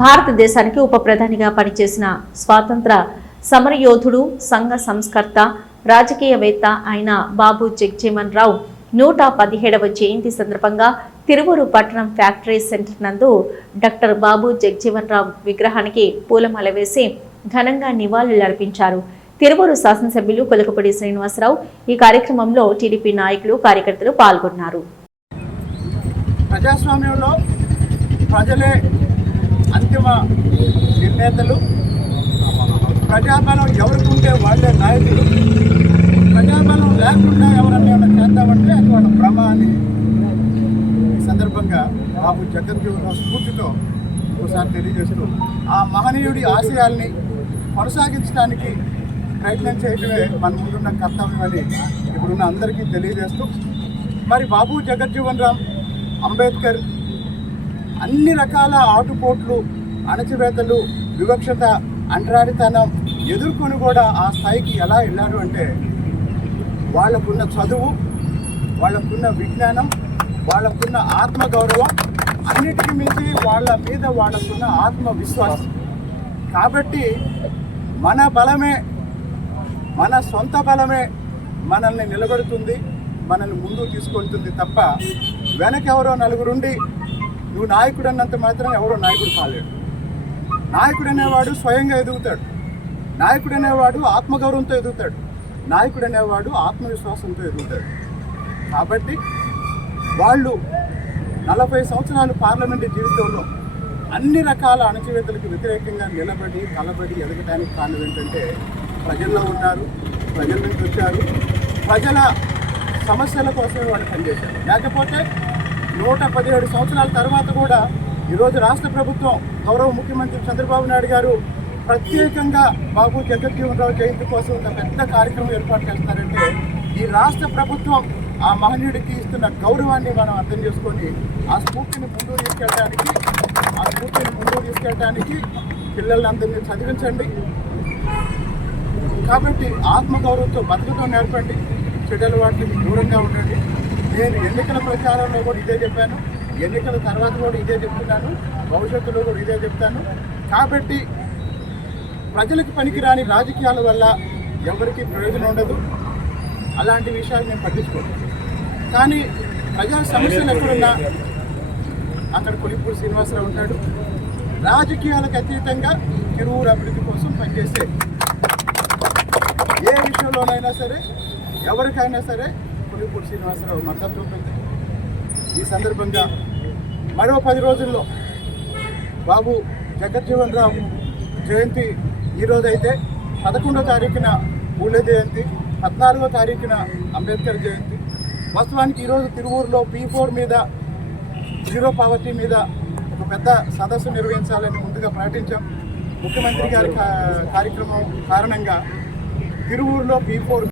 భారతదేశానికి ఉప ప్రధానిగా పనిచేసిన స్వాతంత్ర సమరయోధుడు సంఘ సంస్కర్త రాజకీయవేత్త అయిన బాబు జగ్జీవన్ రావు నూట పదిహేడవ జయంతి సందర్భంగా తిరువూరు పట్టణం ఫ్యాక్టరీ సెంటర్ నందు డాక్టర్ బాబు జగ్జీవన్ రావు విగ్రహానికి పూలమాల వేసి ఘనంగా నివాళులర్పించారు తిరువూరు శాసనసభ్యులు కొలకపూడి శ్రీనివాసరావు ఈ కార్యక్రమంలో టీడీపీ నాయకులు కార్యకర్తలు పాల్గొన్నారు. ప్రజాస్వామ్యంలో ప్రజలే అంతిమ నిర్ణేతలు. ప్రజాబలం ఎవరికి ఉంటే వాళ్ళే నాయకులు. ప్రజాబలం లేకుండా ఎవరన్నా ఏమైనా చేద్దామంటే అది వాళ్ళ భ్రమ అని ఈ సందర్భంగా బాబు జగన్జీవన స్ఫూర్తితో ఒకసారి తెలియజేస్తూ ఆ మహనీయుడి ఆశయాల్ని కొనసాగించడానికి ప్రయత్నం చేయడమే మన ముందున్న కర్తవ్యం అని ఇప్పుడున్న అందరికీ తెలియజేస్తూ మరి బాబు జగజ్జీవన్ రామ్ అంబేద్కర్ అన్ని రకాల ఆటుపోట్లు అణచివేతలు వివక్షత అంటరానితనం ఎదుర్కొని కూడా ఆ స్థాయికి ఎలా వెళ్ళారు అంటే వాళ్ళకున్న చదువు వాళ్ళకున్న విజ్ఞానం వాళ్ళకున్న ఆత్మగౌరవం అన్నిటికి మించి వాళ్ళ మీద వాళ్ళకున్న ఆత్మవిశ్వాసం. కాబట్టి మన బలమే మన సొంత బలమే మనల్ని నిలబెడుతుంది మనల్ని ముందుకు తీసుకెళ్తుంది తప్ప వెనకెవరో నలుగురుండి నువ్వు నాయకుడు అన్నంత మాత్రం ఎవరో నాయకుడు కాలేడు. నాయకుడు అనేవాడు స్వయంగా ఎదుగుతాడు. నాయకుడు అనేవాడు ఆత్మగౌరవంతో ఎదుగుతాడు. నాయకుడు అనేవాడు ఆత్మవిశ్వాసంతో ఎదుగుతాడు. కాబట్టి వాళ్ళు నలభై సంవత్సరాలు పార్లమెంటు జీవితంలో అన్ని రకాల అణచివేతలకు వ్యతిరేకంగా నిలబడి కలబడి ఎదగడానికి కారణం ఏంటంటే ప్రజల్లో ఉన్నారు ప్రజల నుంచి వచ్చారు. ప్రజల సమస్యల కోసమే వాళ్ళు పనిచేశారు. లేకపోతే నూట పదిహేడు సంవత్సరాల తర్వాత కూడా ఈరోజు రాష్ట్ర ప్రభుత్వం గౌరవ ముఖ్యమంత్రి చంద్రబాబు నాయుడు గారు ప్రత్యేకంగా బాబు జగజ్జీవనరావు జయంతి కోసం ఒక పెద్ద కార్యక్రమం ఏర్పాటు చేస్తారంటే ఈ రాష్ట్ర ప్రభుత్వం ఆ మహనీయుడికి ఇస్తున్న గౌరవాన్ని మనం అర్థం చేసుకొని ఆ స్ఫూర్తిని ముందుకు తీసుకెళ్ళడానికి ఆ స్ఫూర్తిని ముందుకు తీసుకెళ్ళడానికి పిల్లలందరినీ చదివించండి. కాబట్టి ఆత్మగౌరవంతో బతుకుతో నేర్పండి చెడ్డల వాటికి దూరంగా ఉండండి. నేను ఎన్నికల ప్రచారంలో కూడా ఇదే చెప్పాను. ఎన్నికల తర్వాత కూడా ఇదే చెప్తున్నాను. భవిష్యత్తులో కూడా ఇదే చెప్తాను. కాబట్టి ప్రజలకు పనికిరాని రాజకీయాల వల్ల ఎవరికి ప్రయోజనం ఉండదు. అలాంటి విషయాలు నేను పట్టించుకోను. కానీ ప్రజా సమస్యలు ఎక్కడున్నా అక్కడ కొలిపూడి శ్రీనివాసరావు ఉంటాడు. రాజకీయాలకు అతీతంగా తిరువురు అభివృద్ధి కోసం పనిచేసే ఏ విషయంలోనైనా సరే ఎవరికైనా సరే కొలిపూడి శ్రీనివాసరావు మద్దతు ఉంటుంది ఈ సందర్భంగా మరో పది రోజుల్లో బాబు జగజ్జీవన్ రావు జయంతి ఈరోజైతే పదకొండో తారీఖున పూలే జయంతి పద్నాలుగో తారీఖున అంబేద్కర్ జయంతి. వాస్తవానికి ఈరోజు తిరువూరులో పీ ఫోర్ మీద జీరో పావర్టీ మీద ఒక పెద్ద సదస్సు నిర్వహించాలని ముందుగా ప్రకటించాం. ముఖ్యమంత్రి గారి కార్యక్రమం కారణంగా తిరువూరులో పీ ఫోర్